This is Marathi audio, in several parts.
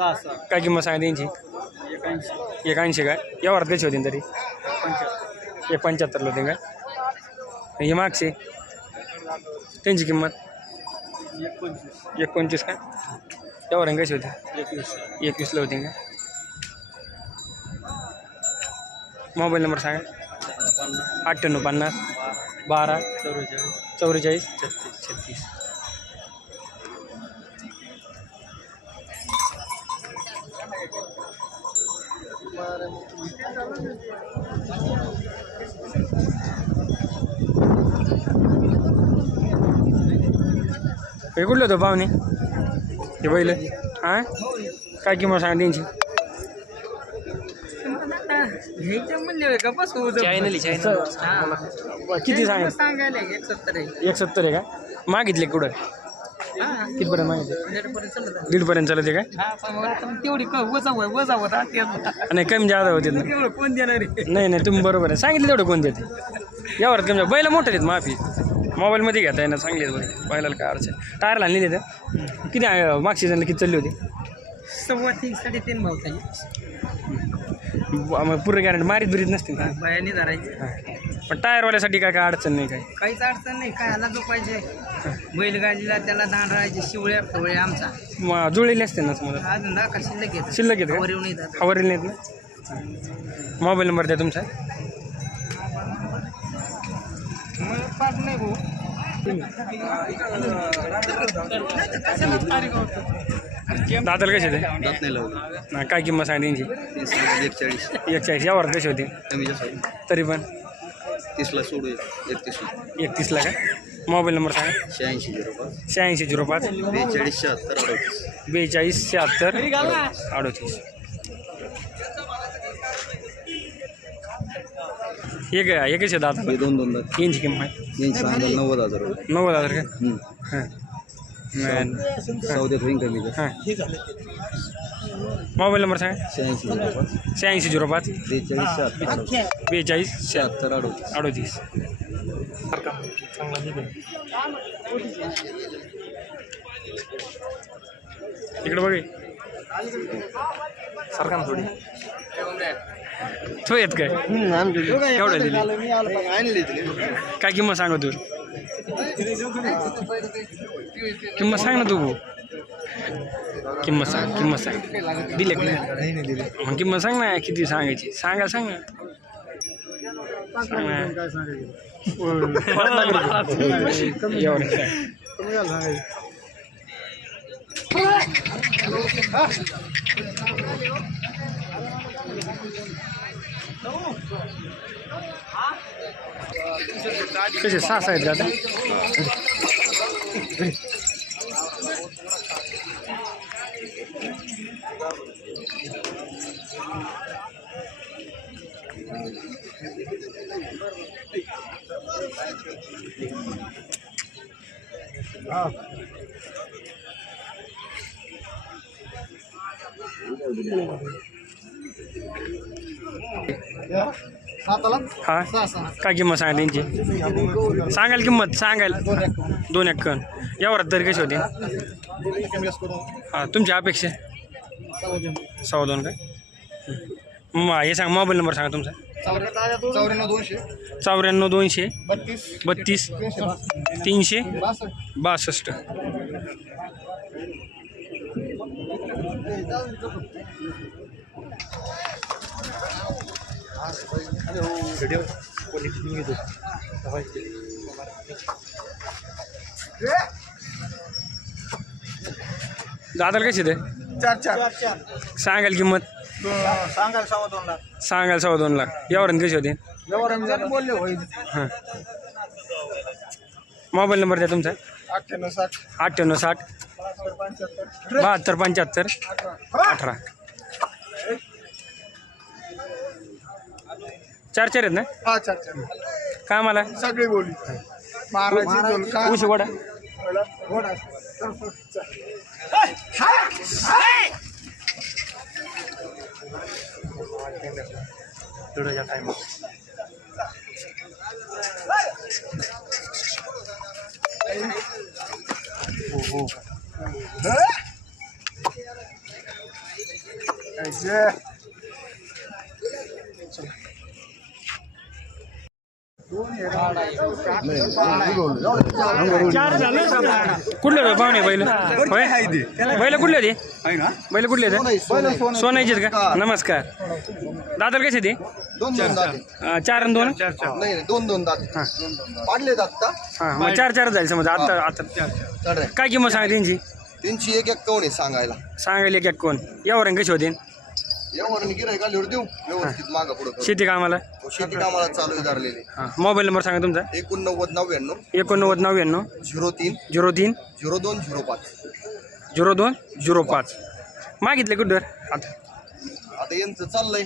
काय किंमत सांगा त्यांची? 180 काय यावर कशी होती तरी? 75 होते काय? हे मागचे त्यांची किंमत 29 काय यावर कशी होती? 21ला होती का? मोबाईल नंबर सांगा. 98 50 12 44 36. हे कुठलं होतं पाहुणे हे बैल? हां काय किंमत सांगा त्यांची? किती सांगायला? 170 आहे का? मागितले कुठं? कितीपर्यंत मागितले? 1.5 चालते काय? तेवढी वजा नाही कमी जादा होते ना. कोण देणार? नाही तुम्ही बरोबर आहे सांगितलं तेवढं कोण देते यावर कमी बैल मोठं देत माफी मोबाईलमध्ये घेता येणार चांगली बैलाला काय अडचण. टायरला आणली देतं किती मागची जण किती चालली होती? 3.25 3.5 भाव झाली. मग पूर्ण गॅरंटी मारीत बिरीत नसतील का? बायाने धरायची. पण टायरवाल्यासाठी काय अडचण नाही काय? काहीच अडचण नाही. काय आला जो पाहिजे बैलगाडीला त्याला धान राहायचे शिवळ्या फवळे आमचा मग जुळलेले असते ना समजा अजून दाखा शिल्लक येत शिल्लक येत वर येऊन येतात. खबर नाहीत ना. मोबाईल नंबर द्या तुमचा. पाठ नाही भाऊ. दादाला कसे होते? दात नाही लावलं. काय किंमत सांगा त्यांची? 140 यावर कशी होती कमी जास्त तरी पण? 30ला सोडू 31ला. 31ला का? मोबाईल नंबर सांगा. 8605 8605 42 76 38. 42 76 38. एक कसे दादा? हे दोन दात. यांची किंमत? यांची सांगायला 90,000 रुपये. 90,000 का? हां सौद्यात होईन कमी का? हां मोबाईल नंबर सांगा. 8605 42 76 38. इकडे बघ सरकार थोडी तो येत काय केवढं दिली? काय किंमत सांग तू? किंमत सांग ना तू. किंमत सांग दिले मग किंमत सांग ना किती सांगायची? सांग ना सांग कसे 6 आहेत का आता? हा काय किंमत सांगा त्यांची? सांगाल किंमत सांगाल 2 यावर तरी कशी होती? हां तुमची अपेक्षा 2.25 काय? मग हे सांग मोबाईल नंबर सांगा तुमचा. 94 200 32 362. दादाला कशी ते? 4 सांगाल किंमत? सांगाल 2.25 लाख. यावर कशी होते? बोलले होईल. हां मोबाईल नंबर द्या तुमचा. 98 60 72 75 18. 4 आहेत ना? हा 4 काय मला सगळी बोली महाराज उशी वडा कुठले रे पाहुणे बैल होय बैल कुठले ते बैल कुठले ते सोनायचे का नमस्कार दादर कसे ते चार आणि दोन नाही दोन दोन दात पाडले दात हां मग चार झाले समजा आता काय किंमत सांगा त्यांची त्यांची एक कोण आहे सांगायला सांगायला एक कोण यावर कशी होते यावर गिरायक आल्यावर देऊ व्यवस्थित मागं पुढं शेती कामाला शेती कामाला चालू आहे धरलेले हां मोबाईल नंबर सांगा तुमचा 8999 8999 03 03 0205 0205 मागितले कुठं आता आता यांचं चाललंय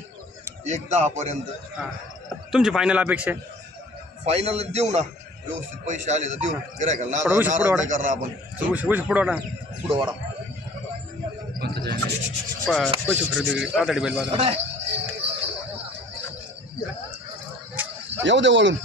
1-10 पर्यंत हां तुमची फायनल अपेक्षा फायनल देऊ ना व्यवस्थित पैसे आले तर देऊ गिरायकाला पुढं उशी पुढं वाढा. करणार आपण उशी पुढवडा पुढं वाडा पशु खरेदी पातळी बैल बाजार येऊ दे वळून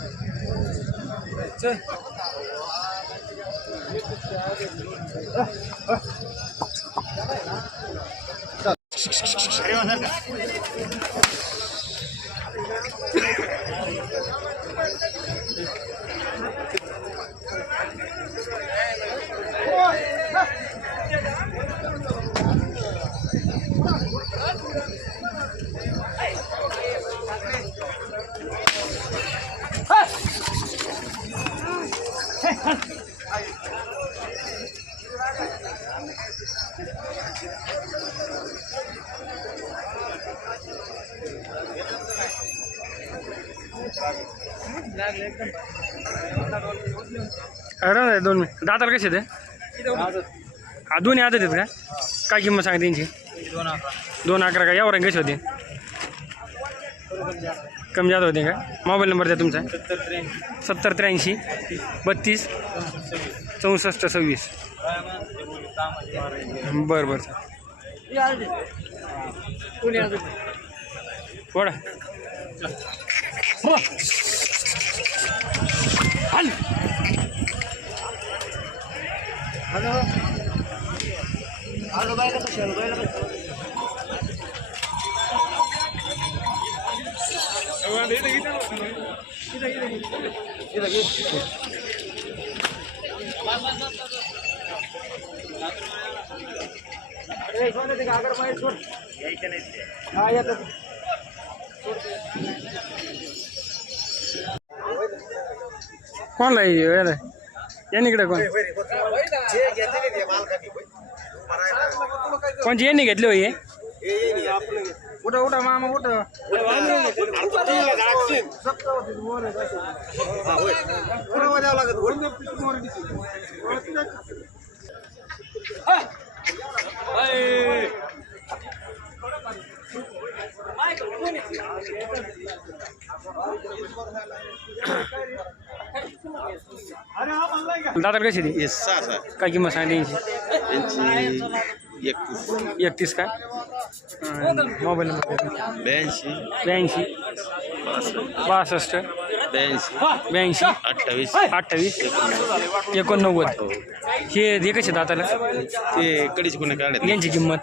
अरे 2 मिनिट दाताला कसे ते हा दोन्ही आदत आहेत का काय किंमत सांगा त्यांची 2-11 का यावर कशी होते कमी जात होते का मोबाईल नंबर द्या तुमचा 7083 32 64 26 बरं वडा कोणला यांनी इकडे कोण कोणची यांनी घेतली हो हे उठा मामा उठा दादर कशी ती काय किंमत सांगली यांची 31 काय मोबाईल नंबर 82 62 82 28 89 हे कसे दाताला ते कडीच कोणी काढत यांची किंमत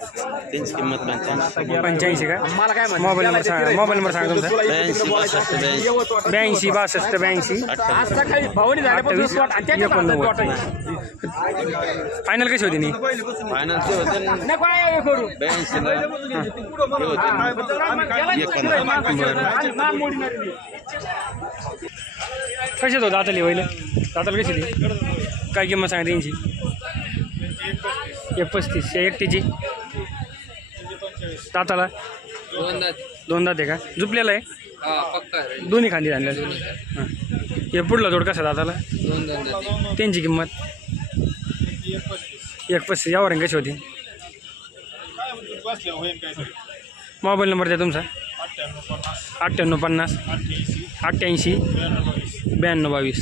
त्यांची किंमत 85 का मला काय मोबाईल नंबर सांगा तुमचा 82 62 फायनल कशी होती नी फायनल ते होते 82 कसे तो दाताली होईल दाताला कशी ती काय किंमत सांगा त्यांची 35 एकटीची दाताला दोन दात आहे का झुपलेला आहे दोन्ही खाली आणल्या हां हे पुढला जोड कसा दाताला त्यांची किंमत 31 यावर कशी होती मोबाईल नंबर द्या तुमचा 98 50 88 92 22